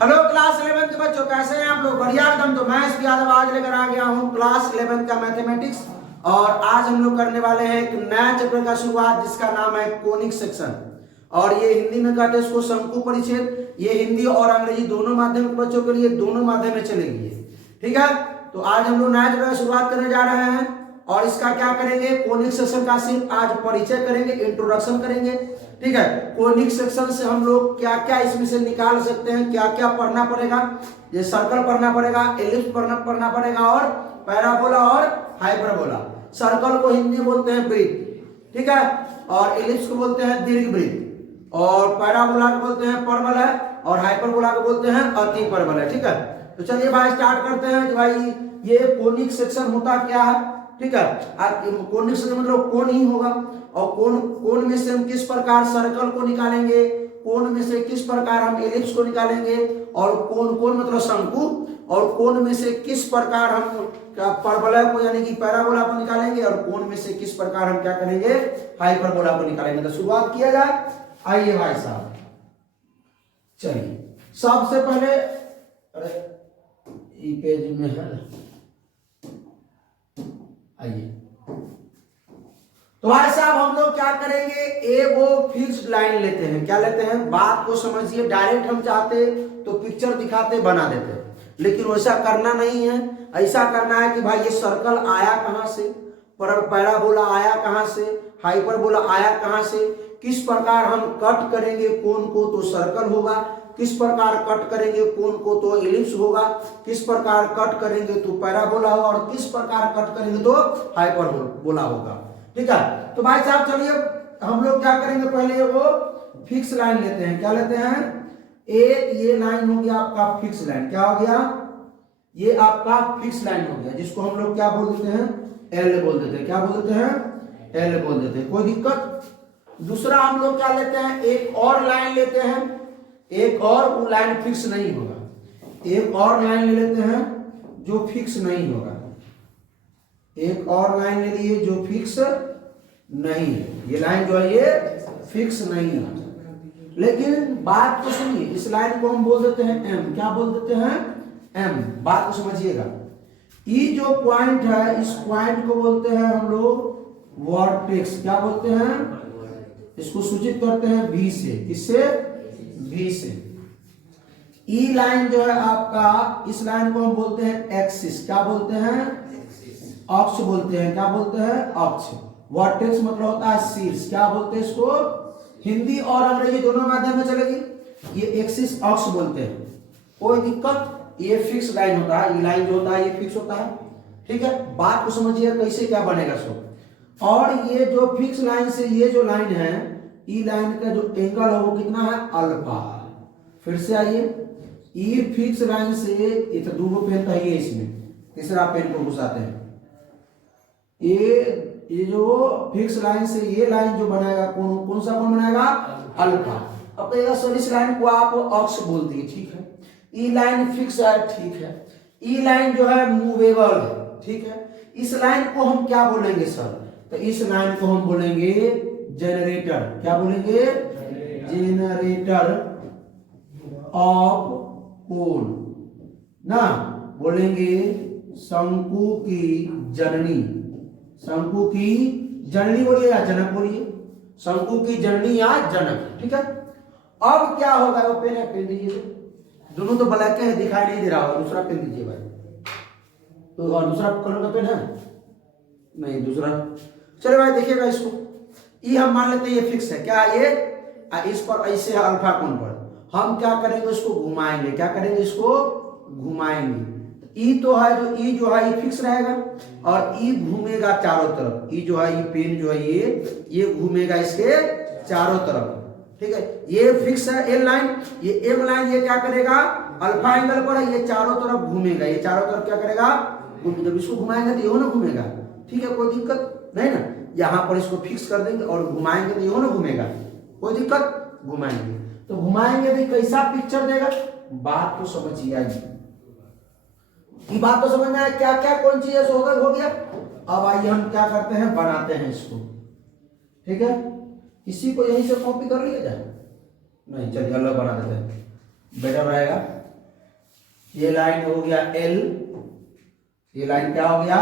Hello class 11 के बच्चों, कैसे हैं आप लोग? बढ़िया एकदम। तो मैं एसपी यादव आज लेकर आ गया हूं क्लास 11 का मैथमेटिक्स। और आज हम लोग करने वाले हैं एक नया चैप्टर का शुरुआत, जिसका नाम है कोनिक सेक्शन। और ये हिंदी में कहते हैं इसको शंकु परिच्छेद। ये हिंदी और अंग्रेजी दोनों माध्यम के बच्चों के लिए दोनों माध्यम में चलेगी, ठीक है। तो आज हम लोग नया चैप्टर का शुरुआत करने जा रहे हैं और इसका क्या करेंगे, कोनिक सेक्शन का सिर्फ आज परिचय करेंगे, इंट्रोडक्शन करेंगे, ठीक है। कोनिक सेक्शन से हम लोग क्या क्या इसमें से निकाल सकते हैं, क्या क्या पढ़ना पड़ेगा। ये सर्कल पढ़ना पड़ेगा, एलिप्स पढ़ना पड़ेगा और पैराबोला और हाइपरबोला। सर्कल को हिंदी में बोलते हैं वृत्त, ठीक है। और एलिप्स को बोलते हैं दीर्घवृत्त, और पैराबोला को बोलते हैं परवल है, और हाइपरबोला को बोलते हैं अति परवल है, ठीक है। तो चलिए भाई स्टार्ट करते हैं कि भाई ये कोनिक सेक्शन होता क्या है, ठीक है। कोनिक सेक्शन मतलब कोण ही होगा, और कोण में से हम किस प्रकार सर्कल को निकालेंगे, कोण में से किस प्रकार हम एलिप्स को निकालेंगे, और कोण मतलब शंकु, और कोण में से किस प्रकार हम परवलय को यानी कि पैराबोला को निकालेंगे, और कोण में से किस प्रकार हम क्या करेंगे, हाइपरबोला को निकालेंगे। तो शुरुआत किया जाए, आइए भाई साहब। चलिए सबसे पहले, अरे पेज में है, आइए। तो भाई साहब हम लोग क्या करेंगे, एक वो फिक्स्ड लाइन लेते हैं। क्या लेते हैं, बात को समझिए। डायरेक्ट हम चाहते तो पिक्चर दिखाते बना देते, लेकिन वैसा करना नहीं है। ऐसा करना है कि भाई ये सर्कल आया कहां से, पैराबोला आया कहां से, हाइपरबोला आया कहां से, किस प्रकार हम कट करेंगे कोण को तो सर्कल होगा, किस प्रकार कट करेंगे कोण को तो एलिप्स होगा, किस प्रकार कट करेंगे तो पैराबोला होगा, और किस प्रकार कट करेंगे तो हाइपरबोला होगा, ठीक है। तो भाई साहब चलिए हम लोग क्या करेंगे, पहले वो फिक्स लाइन लेते हैं। क्या लेते हैं, एक ये लाइन हो गया आपका फिक्स लाइन। क्या हो गया, ये आपका फिक्स लाइन हो गया, जिसको हम लोग क्या बोल देते हैं, एल बोल देते हैं। क्या बोल देते हैं, एल बोल देते हैं, कोई दिक्कत। दूसरा हम लोग क्या लेते हैं, एक और लाइन लेते हैं, एक और वो लाइन फिक्स नहीं होगा, एक और लाइन ले लेते हैं जो फिक्स नहीं होगा। एक और लाइन ले लिए जो फिक्स नहीं है। ये लाइन जो है ये फिक्स नहीं है, लेकिन बात को सुनिए, इस लाइन को हम बोल देते हैं एम। क्या बोल देते हैं, एम। बात को समझिएगा, ये जो पॉइंट है, इस पॉइंट को बोलते हैं हम लोग वर्टेक्स। क्या बोलते हैं, इसको सूचित करते हैं V से। किससे, V से। ई लाइन जो है आपका, इस लाइन को हम बोलते हैं एक्सिस। क्या बोलते हैं, अक्ष बोलते हैं। क्या बोलते हैं, अक्ष। वर्टेक्स मतलब होता है शीर्ष। क्या बोलते हैं इसको, हिंदी और अंग्रेजी दोनों माध्यम में चलेगी। ये एक्सिस अक्ष बोलते हैं, कोई दिक्कत। ये फिक्स लाइन होता है, ये लाइन जो होता है ये फिक्स होता है, ठीक है। बात को समझिए कैसे क्या बनेगा सो। और ये जो फिक्स लाइन से ये जो लाइन है, ई लाइन का जो एंगल है वो कितना है, अल्फा। फिर से आइए, ई फिक्स लाइन से, ये तो दो पेन का ही है, इसमें तीसरा पेन को घुसाते हैं। ये जो फिक्स लाइन से ये लाइन जो बनाएगा, कौन सा कोण बनाएगा, अल्फा। अब कहेगा सर इस लाइन को आप अक्ष बोल दिए, ठीक है। ई लाइन फिक्स है, ठीक है। ई लाइन जो है मूवेबल है, ठीक है। इस लाइन को हम क्या बोलेंगे सर, तो इस लाइन को हम बोलेंगे जनरेटर। क्या बोलेंगे, जनरेटर ऑफ कोण ना, बोलेंगे शंकु की जननी। शंकु की जननी बोलिए या जनक बोलिए, शंकु की जननी या जनक, ठीक है। अब क्या होगा, वो पेन है, पेन दीजिए। दोनों तो ब्लैक है, दिखाई नहीं दे रहा होगा, दूसरा पेन दीजिए भाई। तो और दूसरा कलर का पेन है नहीं, दूसरा। चलो भाई देखिएगा इसको, ये हम मान लेते हैं ये फिक्स है। क्या ये, इस पर ऐसे है अल्फा कोण पर, हम क्या करेंगे, इसको घुमाएंगे। क्या करेंगे, इसको घुमाएंगे। ई तो है जो, ई जो है ये फिक्स रहेगा, और ई घूमेगा चारों तरफ। ई जो है ये पेन जो है ये घूमेगा इसके चारों तरफ, ठीक है। ये फिक्स है एल लाइन, ये एम लाइन ये क्या करेगा, अल्फा एंगल पर है, ये चारों तरफ घूमेगा। ये चारों तरफ क्या करेगा, जब इसको घुमाएंगे तो ये ना घूमेगा, ठीक है, कोई दिक्कत नहीं ना। यहाँ पर इसको फिक्स कर देंगे और घुमाएंगे तो ये ना घूमेगा, कोई दिक्कत। घुमाएंगे तो घुमाएंगे तो कैसा पिक्चर देगा, बात को समझिए। ये बात तो समझ में आया, क्या क्या कौन चीज हो गया। अब आइए हम क्या करते हैं, बनाते हैं इसको, ठीक है। इसी को यहीं से कॉपी कर लिया जाए, नहीं चलिए अलग बना देते हैं, बेटर रहेगा। ये लाइन हो गया L, ये लाइन क्या हो गया,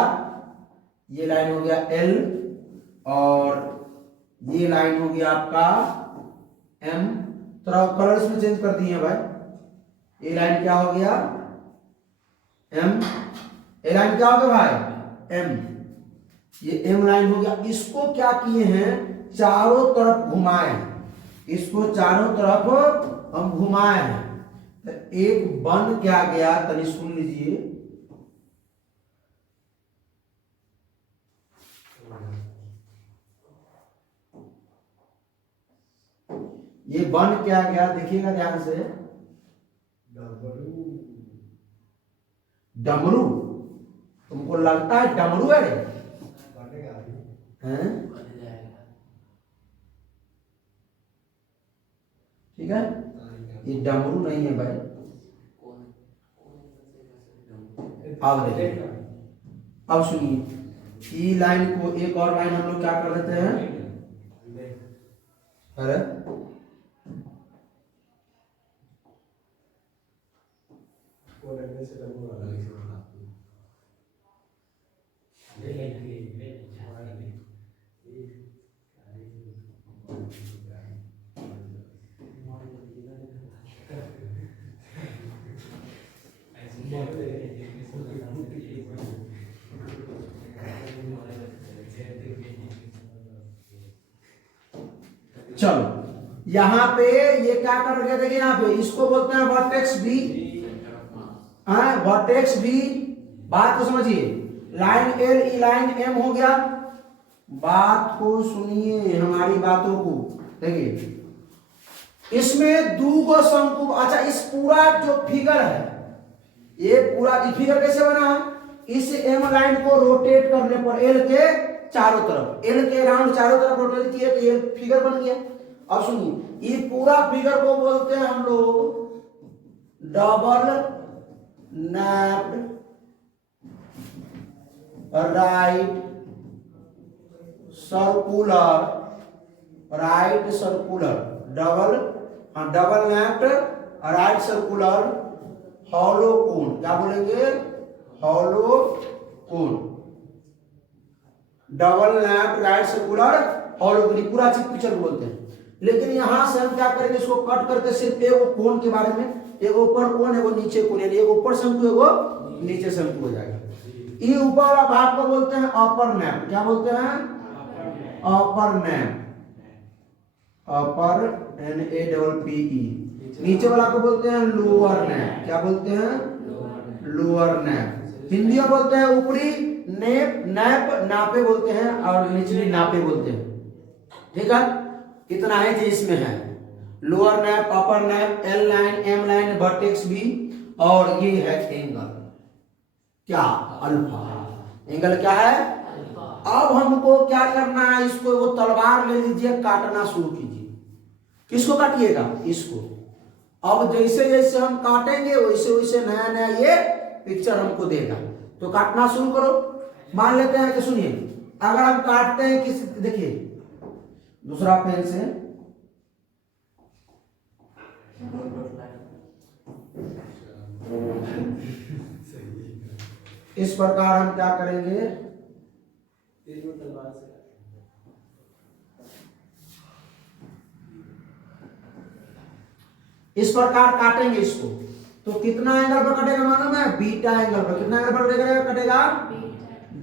ये लाइन हो गया L, और ये लाइन हो गया आपका M। थोड़ा कलर इसमें चेंज कर दिए भाई। ये लाइन क्या हो गया M, ये लाइन क्या हो गया भाई M, ये M लाइन हो गया। इसको क्या किए हैं, चारों तरफ घुमाए हैं, इसको चारों तरफ हम घुमाए हैं, तो एक बन क्या गया, तनी सुन लीजिए। ये बन क्या गया, देखिएगा ध्यान से, डमरू। तुमको लगता है डमरू है रे? हैं? ठीक है, ये डमरू नहीं है भाई। अब देखिए, अब सुनिए, ई लाइन को एक और लाइन हम लोग क्या कर देते हैं, अरे चलो यहां पे ये क्या कर रहे, देखिए यहां पे इसको बोलते हैं वर्टेक्स बी, वर्टेक्स बी। बात को समझिए, लाइन L, ई लाइन M हो गया। बात को सुनिए, हमारी बातों को देखिए, इसमें दो शंकु। अच्छा, इस पूरा जो फिगर है, ये पूरा फिगर कैसे बना है, इस M लाइन को रोटेट करने पर L के चारों तरफ, L के राउंड चारों तरफ रोटेट किए तो ये फिगर बन गया। अब सुनिए, ये पूरा फिगर को बोलते हैं हम लोग double napped right circular, right circular, double napped right circular hollow cone. क्या बोलेंगे, hollow cone, double napped right circular hollow cone, पूरा चीज पिक्चर बोलते हैं। लेकिन यहां से हम क्या करेंगे, इसको कट करके सिर्फ एगो कोण के बारे में, एगो ऊपर कोण एगो नीचे कोण, यानी एगो ऊपर शंकु एगो नीचे शंकु हो जाएगा। ये ऊपर वाला भाग को बोलते हैं अपर नैप। क्या बोलते हैं, अपर नैप, अपर NAPPE। नीचे वाला को बोलते हैं लोअर नैप। क्या बोलते हैं, लोअर नैप। हिंदी में बोलते हैं ऊपरी नैप, नैप नापे बोलते हैं, और निचली नापे बोलते हैं। ठीक है, इतना है जो इसमें है, lower nappe, upper nappe, L line, M line, vertex B, और ये है एंगल, क्या, अल्फा। एंगल क्या है, अब हमको क्या करना है, इसको वो तलवार ले लीजिए, काटना शुरू कीजिए। किसको काटिएगा, इसको। अब जैसे जैसे हम काटेंगे वैसे वैसे नया नया ये पिक्चर हमको देगा, तो काटना शुरू करो। मान लेते हैं कि सुनिए, अगर हम काटते हैं किसी, देखिए दूसरा पेन से, इस प्रकार हम क्या करेंगे, इस प्रकार काटेंगे इसको, तो कितना एंगल पर कटेगा मालूम है, बीटा एंगल पर। कितना एंगल पर कटेगा,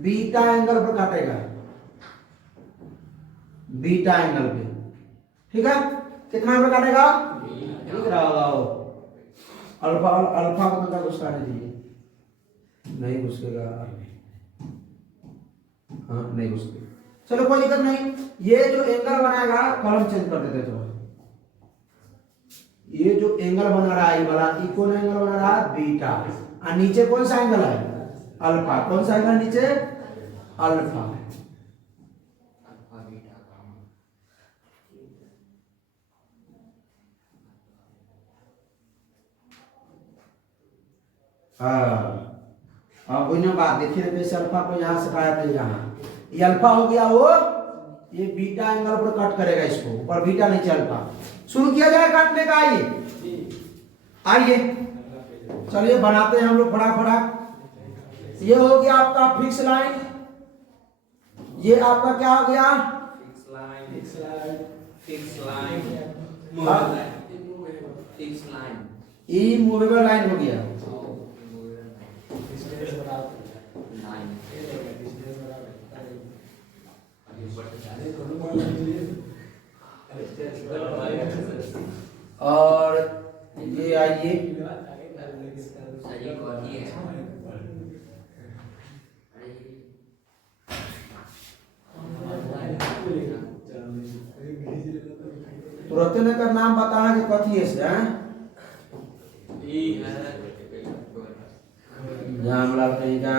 बीटा एंगल पर काटेगा, बीटा एंगल पे। ठीक है, कितना पर काटेगा, दिख रहा होगा वो, अल्फा, अल्फा को तो घुसकाने दीजिए, नहीं घुसेगा, हाँ नहीं घुसेगा, चलो कोई दिक्कत नहीं। ये जो एंगल बनाएगा, कलम चेंज कर देते हैं, ये जो एंगल बना रहा है, ये वाला कौन एंगल बना रहा है, बीटा, और नीचे कौन सा एंगल है, अल्फा। कौन सा एंगल नीचे, अल्फा। अब वही बात देखिए, वैसे अल्फा को यहाँ से काटा था, यहाँ ये अल्फा हो गया, वो ये बीटा एंगल पर कट करेगा इसको, ऊपर बीटा नीचे अल्फा। शुरू किया जाए काटने का, आइए आइए, चलिए बनाते हैं हम लोग फटाफट। ये हो गया आपका फिक्स लाइन, ये आपका क्या हो गया, fix line, fix line, fix line, fix line, ई मूवेबल लाइन हो गया। और ये आइए तुरंत ने का नाम बताना कि कथी है से हैं जामलाल कहीं का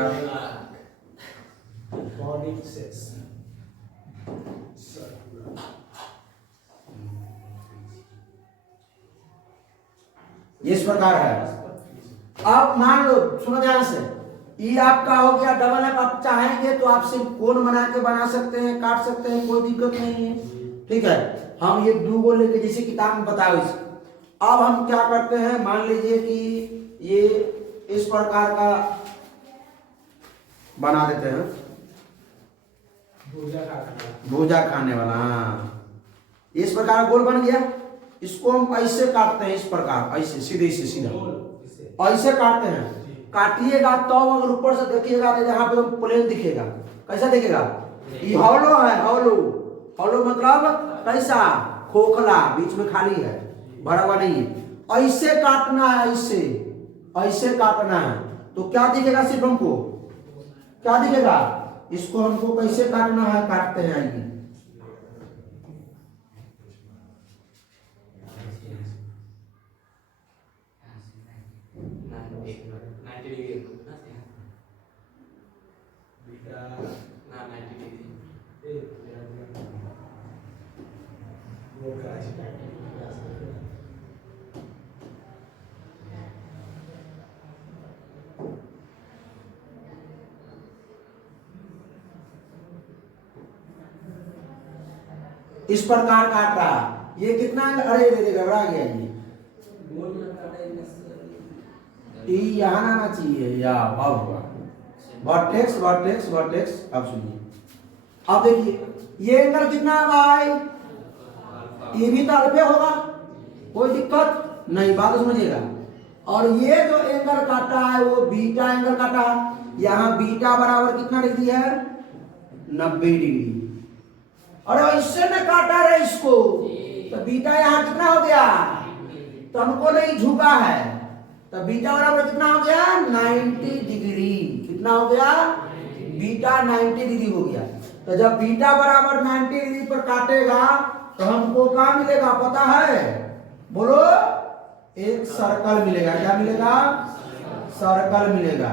इस प्रकार है। अब मान लो, सुनो ध्यान से, ये आपका हो गया डबल एफ। आप चाहेंगे तो आप सिर्फ कोण बना के बना सकते हैं, काट सकते हैं, कोई दिक्कत नहीं है, ठीक है। हम ये दो गो लेके जैसे किताब में बताओ इस। अब हम क्या करते हैं, मान लीजिए कि ये इस प्रकार का बना देते हैं, भूजा खाने वाला। हाँ, इस प्रकार गोल बन गया। इसको हम ऐसे काटते हैं, इस प्रकार ऐसे सीधे से सीधा ऐसे काटते हैं। काटिएगा तो अगर ऊपर से देखिएगा तो यहाँ पे प्लेन दिखेगा। कैसा दिखेगा, ये हॉलो है, हॉलो। हॉलो मतलब कैसा, खोखला, बीच में खाली है, भरा हुआ नहीं है। ऐसे काटना है, ऐसे ऐसे काटना है। तो क्या दिखेगा, सिर्फ हमको क्या दिखेगा, इसको हमको कैसे काटना है, काटते हैं। आइए इस प्रकार काट रहा। ये कितना, अरे रे घबरा गया ये यहाँ आना चाहिए या अब वर्टेक्स वर्टेक्स वर्टेक्स। अब सुनिए, अब देखिए ये एंगल कितना है भाई, ये भी तो अल्फे होगा, कोई दिक्कत नहीं, बात समझिएगा। और ये जो एंगल काटा है वो बीटा एंगल काटा है। यहाँ बीटा बराबर कितना डिग्री है, 90 डिग्री। अरे इससे न काटा रहे इसको, तो बीटा यहाँ कितना हो गया, तो हमको नहीं झुका है, तो बीटा बराबर कितना हो गया, 90 डिग्री। कितना हो गया, बीटा 90 डिग्री हो गया। तो जब बीटा बराबर 90 डिग्री पर काटेगा तो हमको क्या मिलेगा पता है, बोलो, एक सर्कल मिलेगा। क्या मिलेगा, सर्कल मिलेगा।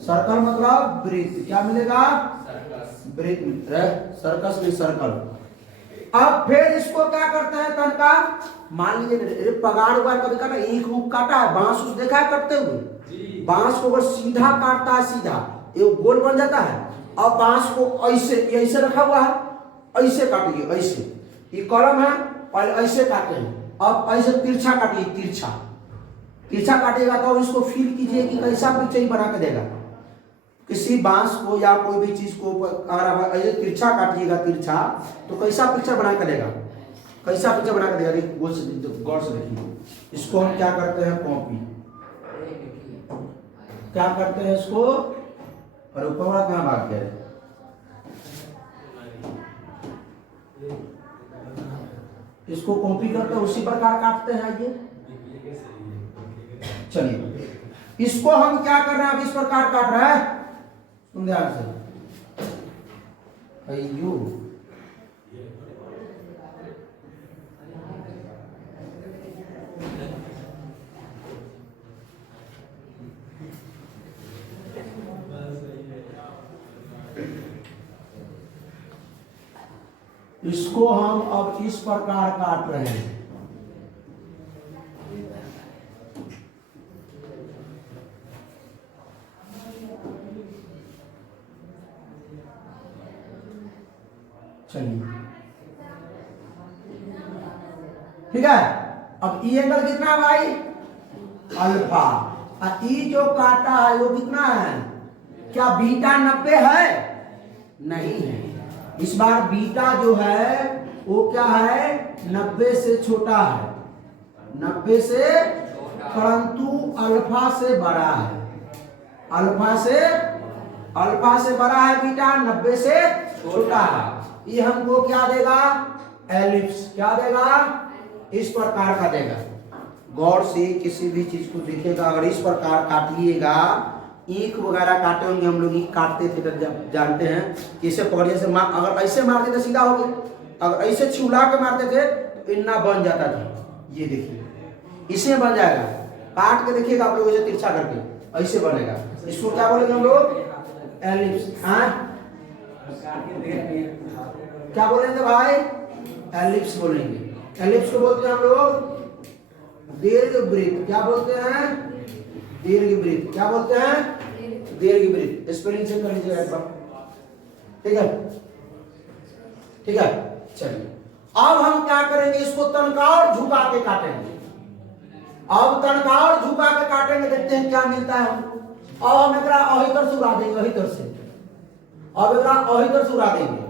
सर्कल मतलब वृत्त। क्या मिलेगा, वृत्त, सर्कस में सर्कल। अब फिर इसको क्या करते हैं, तन का मान लीजिए पगार उगार कभी काटा, ईख ऊख काटा है, बांस उस देखा है कटते हुए, बांस को अगर सीधा काटता है, सीधा ये गोल बन जाता है। अब बांस को ऐसे, ऐसे रखा हुआ है, ऐसे काटिए, ऐसे, ये कलम है, पहले ऐसे काटे हैं। अब ऐसे तिरछा काटिए, तिरछा तिरछा काटिएगा तो इसको फील कीजिए कि कैसा पिक्चर बना के देगा। किसी बांस को या कोई भी चीज को अगर आप ऐसे तिरछा काटिएगा, तिरछा, तो कैसा पिक्चर बना के देगा, कैसा पिक्चर बना के देगा, गौर से देखिए। इसको हम क्या करते हैं, कॉपी क्या करते हैं इसको, और ऊपर वाला कहाँ भाग गया, इसको कॉपी करते हैं, उसी प्रकार काटते हैं। आइए चलिए, इसको हम क्या कर रहे हैं, अब इस प्रकार काट रहा है, सुन ध्यान से। अयो इसको हम अब इस प्रकार काट रहे हैं। चलिए ठीक है। अब ई एंगल कितना भाई, अल्फा। ई जो काटा है वो कितना है? क्या बीटा 90 है? नहीं है। इस बार बीटा जो है वो क्या है? 90 से छोटा है, 90 से, परंतु अल्फा से बड़ा है। अल्फा से बड़ा है बीटा, 90 से छोटा है। ये हमको क्या देगा? एलिप्स। क्या देगा? इस प्रकार का देगा। गौर से किसी भी चीज को देखिएगा, अगर इस प्रकार काटिएगा, ईख वगैरह काटे होंगे, हम लोग ईख काटते थे तो जानते हैं कि इसे पकड़िए से अगर ऐसे मारते थे सीधा हो गया, अगर ऐसे छिला के मारते थे तो इतना बन जाता था। ये देखिए इसे बन जाएगा, काट के देखिएगा आप लोग इसे तिरछा करके ऐसे बनेगा। इसको क्या बोलेंगे हम लोग? एलिप्स। हाँ क्या बोलेंगे भाई? एलिप्स बोलेंगे। एलिप्स को बोलते हैं हम लोग दीर्घवृत्त। क्या बोलते हैं? दीर्घवृत्त। क्या बोलते हैं? दीर्घवृत्त। स्पेलिंग चेक कर लीजिएगा एक बार, ठीक है? ठीक है, चलिए अब हम क्या करेंगे? इसको तनका और झुका के काटेंगे। अब तनका और झुका के काटेंगे, देखते हैं क्या मिलता है। अब हम एकरा अहितर से उड़ा देंगे, अहितर से। अब एकरा अहितर से उड़ा देंगे,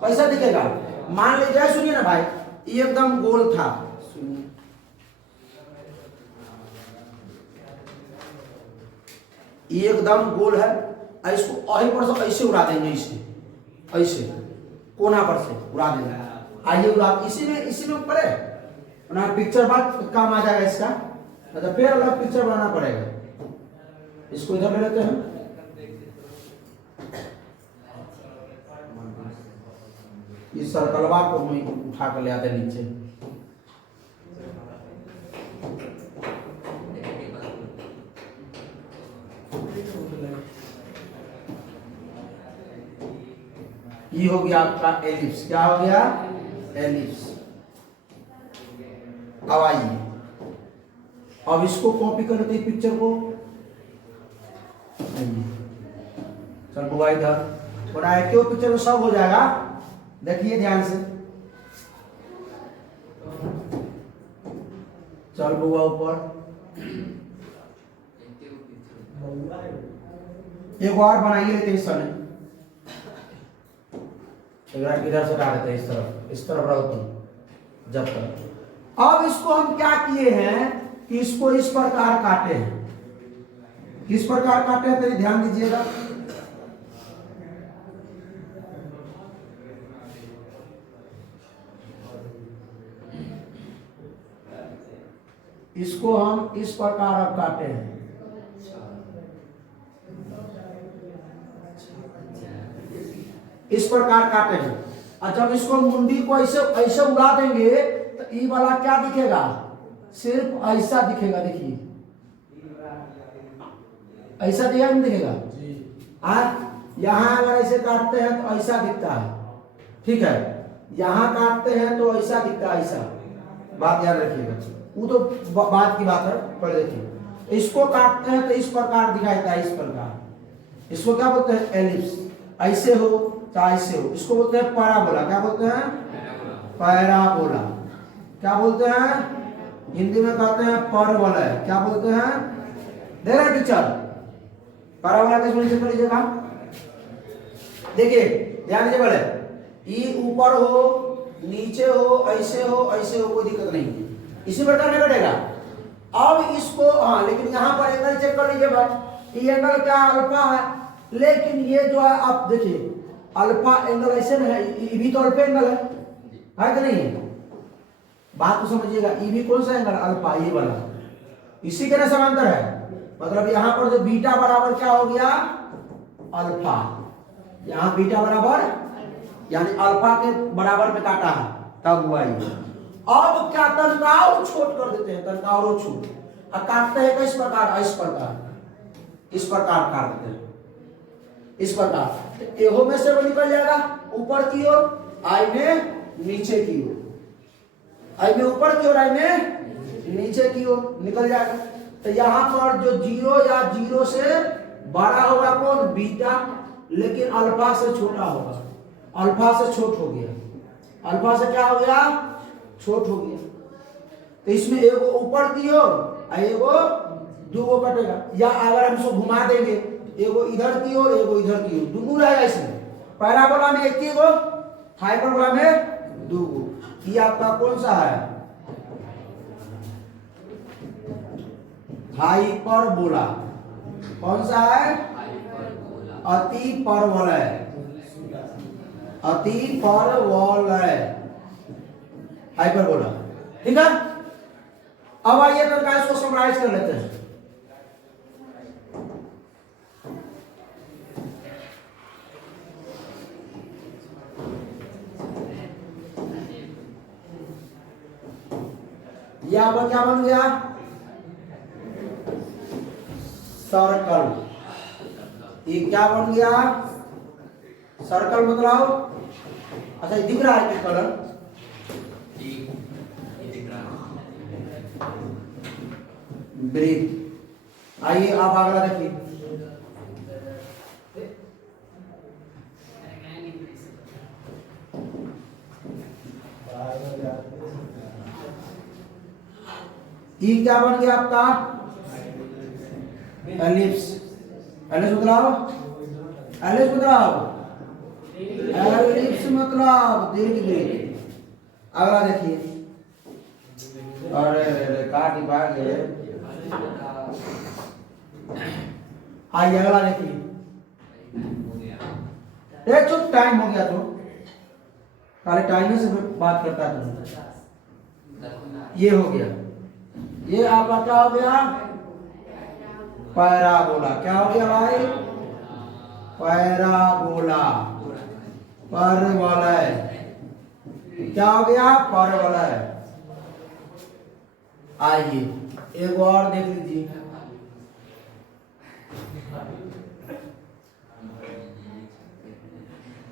कैसा दिखेगा? मान लीजिए, सुनिए ना भाई, ये एकदम गोल था, सुनिए, ये एकदम गोल है। इसको अहि पर से ऐसे उड़ा देंगे, इसे ऐसे कोना पर से उड़ा देंगे। आइए उड़ा, इसी में ऊपर है ना, पिक्चर बाद काम आ जाएगा इसका, मतलब फिर अलग पिक्चर बनाना पड़ेगा। इसको इधर ले लेते हैं, इस सर्कलवा को हम उठा कर ले आते नीचे। ये हो गया आपका एलिप्स। क्या हो गया? एलिप्स। अब आइए, अब इसको कॉपी कर लेते हैं पिक्चर को। चल बुआ इधर थोड़ा है, क्यों पिक्चर में सब हो जाएगा, देखिए ध्यान से। चल बुआ ऊपर, एक और बनाइए लेते हैं सर, इधर से डाल देते हैं, इस तरफ रहो तुम जब तक। अब इसको हम क्या किए हैं कि इसको इस प्रकार काटे हैं। किस प्रकार काटे हैं, तो ध्यान दीजिएगा। इसको हम इस प्रकार अब काटे हैं, इस प्रकार काटे हैं। और जब इसको मुंडी को ऐसे ऐसे उड़ा देंगे तो ई वाला क्या दिखेगा? सिर्फ ऐसा दिखेगा। देखिए ऐसा दिया नहीं दिखेगा? यहाँ अगर ऐसे काटते हैं तो ऐसा दिखता है, ठीक है? यहाँ काटते हैं तो ऐसा दिखता है, ऐसा। बात याद रखिएगा, वो तो बात की बात है, पर देखिए इसको काटते हैं तो इस प्रकार दिखाई देता है, इस प्रकार। इसको क्या बोलते हैं? एलिप्स। ऐसे हो चाहे ऐसे हो, इसको बोलते हैं पैराबोला। क्या बोलते हैं? पैराबोला। क्या बोलते हैं? हिंदी में कहते हैं परवलय। क्या बोलते हैं? देख रहे टीचर, पैराबोला किस में चेक कर लीजिएगा। देखिए ध्यान दीजिए, बोले ये ऊपर हो, नीचे हो, ऐसे हो, ऐसे हो, कोई दिक्कत नहीं, इसी प्रकार में कटेगा। अब इसको हाँ, लेकिन यहाँ पर एंगल चेक कर लीजिए भाई, ये एंगल क्या? अल्फा है, लेकिन ये जो है आप देखिए अल्फा एंगल ऐसे में है, ये भी तो अल्फा एंगल है कि नहीं? बात को समझिएगा, ये भी कौन सा एंगल? अल्फा, ये वाला, इसी के ना समांतर है। मतलब यहाँ पर जो बीटा बराबर क्या हो गया? अल्फा। यहाँ बीटा बराबर यानी अल्फा के बराबर में काटा है, तब हुआ ये। अब क्या तनकाव छोट कर देते हैं, तनकाव छोट, और काटते हैं किस प्रकार? इस प्रकार, इस प्रकार काट देते हैं, इस प्रकार। एहो में से वो निकल जाएगा ऊपर की ओर, आई में नीचे की ओर, आई में ऊपर की ओर, आई में नीचे की ओर निकल जाएगा। तो यहाँ पर जो जीरो या जीरो से बड़ा होगा कौन? बीटा, लेकिन अल्फा से छोटा होगा। अल्फा से छोट हो गया, अल्फा से क्या हो गया? छोट हो गया। तो इसमें एगो ऊपर की ओर, एगो दो वो कटेगा, या अगर हम इसको घुमा देंगे एगो इधर की ओर एगो इधर की ओर, दोनों रहेगा इसमें। पैराबोला में एक ही गो, हाइपरबोला में दो गो। ये आपका कौन सा है? हाइपरबोला। कौन सा है? अति परवलय। अति परवलय हाइपरबोला। ठीक है, अब आइए तो इसको समराइज कर लेते हैं। यहां पर क्या बन गया? सर्कल। ये क्या बन गया? सर्कल मतलब, अच्छा ये दिख रहा है कि कलर? ब्रीथ। आइए आप अगला देखिए। ये क्या बन गया आपका? एलिप्स। एलिप्स मतलब, एलिप्स मतलब, एलिप्स मतलब दीर्घवृत्त। अगला देखिए। अरे काट दिखा गए। आइए अगला देखिए। एक चुप, टाइम हो गया तो खाली टाइम से बात करता था। ये हो गया, ये आपका क्या हो गया? पैराबोला। क्या हो गया भाई? पैराबोला। परवलय। क्या हो गया? परवलय। आइए एक और देख लीजिए।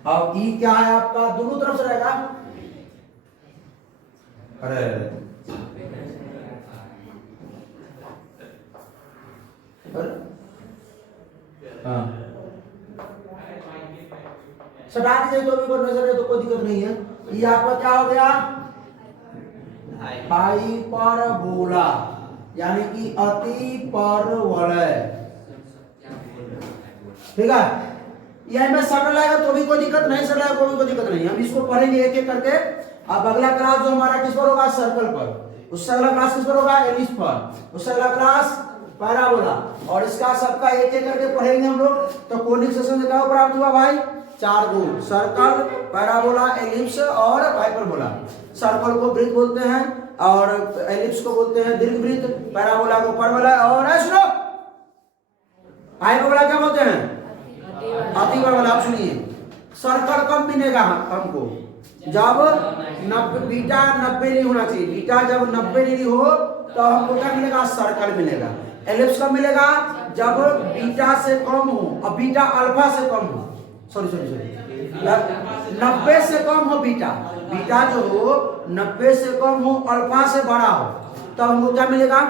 अब ई क्या है आपका? दोनों तरफ से रहेगा। अरे हाँ, सटा दीजिए तो भी कोई नजर है तो कोई दिक्कत नहीं है। ये आपका क्या हो गया? हाइपरबोला, यानी कि अति परवलय। ठीक है, यह में सरल आएगा तो भी कोई दिक्कत नहीं, सरल आएगा कोई दिक्कत नहीं। हम इसको पढ़ेंगे एक एक करके। अब अगला क्लास जो हमारा किस पर होगा? सर्कल पर। उससे अगला क्लास किस पर होगा? एलिप्स पर। उससे अगला क्लास पैराबोला। और इसका सबका एक एक करके पढ़ेंगे हम लोग। तो कोनिक सेक्शन क्या प्राप्त हुआ भाई? 4 गुण। सर्कल, पैराबोला, एलिप्स और हाइपरबोला। सर्कल को वृत्त बोलते हैं और एलिप्स को बोलते हैं दीर्घवृत्त, पैराबोला को परवलय और सुनो हाइपरबोला क्या बोलते हैं? अति परवलय। आप सुनिए, सर्कल कब मिलेगा हमको? जब बीटा 90 डिग्री होना चाहिए। बीटा जब 90 डिग्री हो तो हमको क्या मिलेगा? सर्कल मिलेगा। एलिप्स कब मिलेगा? जब बीटा से कम हो और बीटा अल्फा से कम हो। सॉरी 90 से कम हो बीटा। बीटा जो हो 90 से कम हो, अल्फा से बड़ा हो, तो हमको क्या मिलेगा?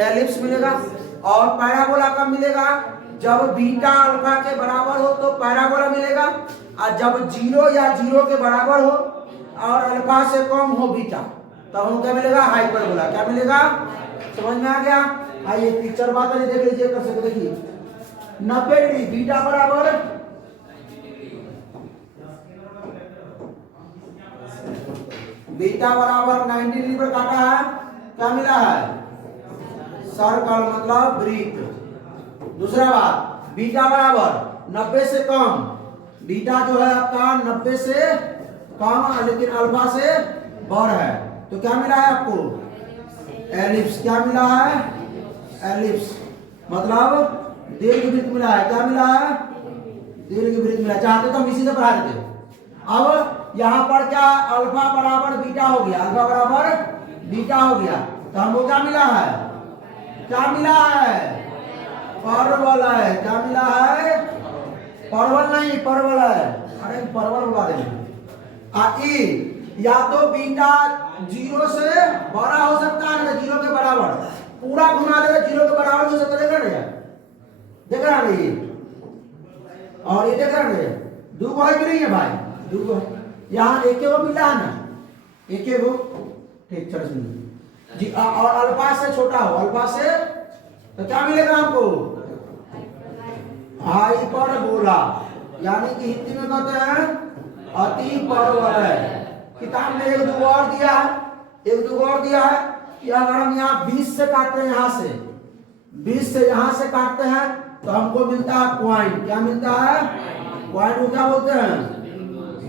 एलिप्स मिलेगा। और पैराबोला कब मिलेगा? जब बीटा अल्फा के बराबर हो तो पैराबोला मिलेगा, और जब 0 या 0 के बराबर हो और अल्फा से कम हो बीटा, तो हमको क्या मिलेगा? हाइपरबोला। क्या मिलेगा? समझ में आ गया? आइए पिक्चर बात करिए, देख लीजिए, कर सकते देखिए। 90 डिग्री बीटा बराबर बीटा बराबर 90 डिग्री पर काटा है, क्या मिला है? सर्कल मतलब वृत्त। दूसरा बात, बीटा बराबर 90 से कम। बीटा जो है आपका 90 से कम लेकिन अल्फा से बड़ है, तो क्या मिला है आपको? एलिप्स। क्या मिला है? एलिप्स मतलब दीर्घवृत्त मिला है। क्या मिला है? दीर्घवृत्त मिला। चाहते तो हम इसी से पढ़ा देते। अब यहाँ पर क्या? अल्फा बराबर बीटा हो गया। अल्फा बराबर बीटा हो गया, तो हमको क्या मिला है? क्या मिला है? परवलय। क्या मिला है? परवल नहीं, परवलय। अरे परवल बुला देंगे। या तो बीटा 0 से बड़ा हो सकता है ना, 0 के बराबर। पूरा घुमा देगा 0 के बराबर हो सकता है। देख रहा नहीं? और ये देख रहा नहीं? दो को है कि नहीं है भाई? दो को है। यहाँ एक वो मिला है ना, एक वो। ठीक, चलो सुनिए जी। और अल्फा से छोटा हो, अल्फा से तो क्या मिलेगा हमको? हाइपरबोला, यानी कि हिंदी में कहते हैं अति परवलय। किताब में एक दो और दिया है कि अगर हम यहाँ 20 से काटते हैं, यहाँ से 20 से यहाँ से काटते हैं तो हमको मिलता है पॉइंट। क्या मिलता है? पॉइंट को क्या बोलते हैं?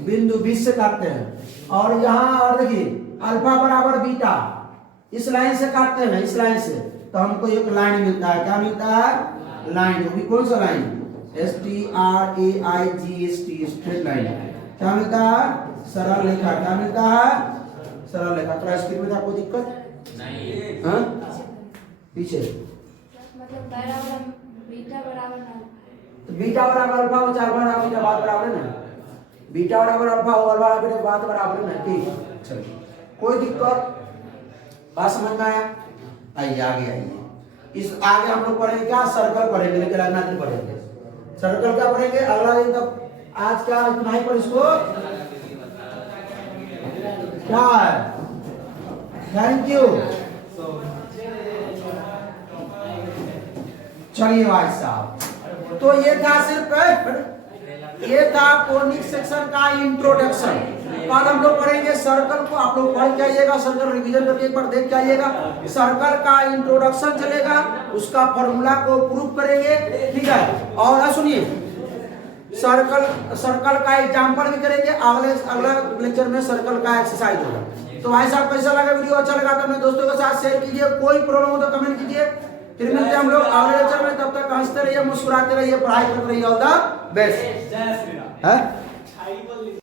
बिंदु। 20 से काटते हैं। और यहाँ और देखिए अल्फा बराबर बीटा, इस लाइन से काटते हैं, इस लाइन से, तो हमको एक लाइन मिलता है। क्या मिलता है? लाइन। वो भी कौन सा लाइन? STRAIGST, straight line. क्या मिलता है? सरल रेखा। क्या मिलता है? सरल रेखा। थोड़ा स्पीड में था, कोई दिक्कत नहीं। हाँ? पीछे मतलब बराबर बीटा बराबर ना, तो बीटा बराबर अल्फा हो, चार बराबर बीटा, बात बराबर है ना? बीटा बराबर अल्फा हो, अल्फा बराबर बीटा, बात बराबर है ना? ठीक, चलिए, कोई दिक्कत? बात समझ में आया? आइए आगे आइए। इस आगे हम लोग पढ़ेंगे क्या? सर्कल पढ़ेंगे, लेकिन अगला दिन पढ़ेंगे सर्कल। क्या पढ़ेंगे अगला दिन? तब आज क्या इतना ही पर इसको क्या है? Thank you. चलिए भाई साहब, तो ये था सिर्फ ये था कोनिक सेक्शन का इंट्रोडक्शन। कल हम लोग पढ़ेंगे सर्कल को। आप लोग पढ़ के आइएगा, सर्कल रिवीजन करके एक बार देख के आइएगा। सर्कल का इंट्रोडक्शन चलेगा, उसका फॉर्मूला को प्रूव करेंगे, ठीक है? और सुनिए, सर्कल का एग्जांपल भी करेंगे। अगला लेक्चर में सर्कल का एक्सरसाइज होगा। तो भाई साहब कैसा लगा वीडियो? अच्छा लगा तो अपने दोस्तों के साथ शेयर कीजिए। कोई प्रॉब्लम हो तो कमेंट कीजिए। फिर मिलते हैं हम लोग अगले लेक्चर में। तब तक हंसते रहिए, मुस्कुराते रहिए, पढ़ाई करते रहिए। All the best. जय श्री राम। है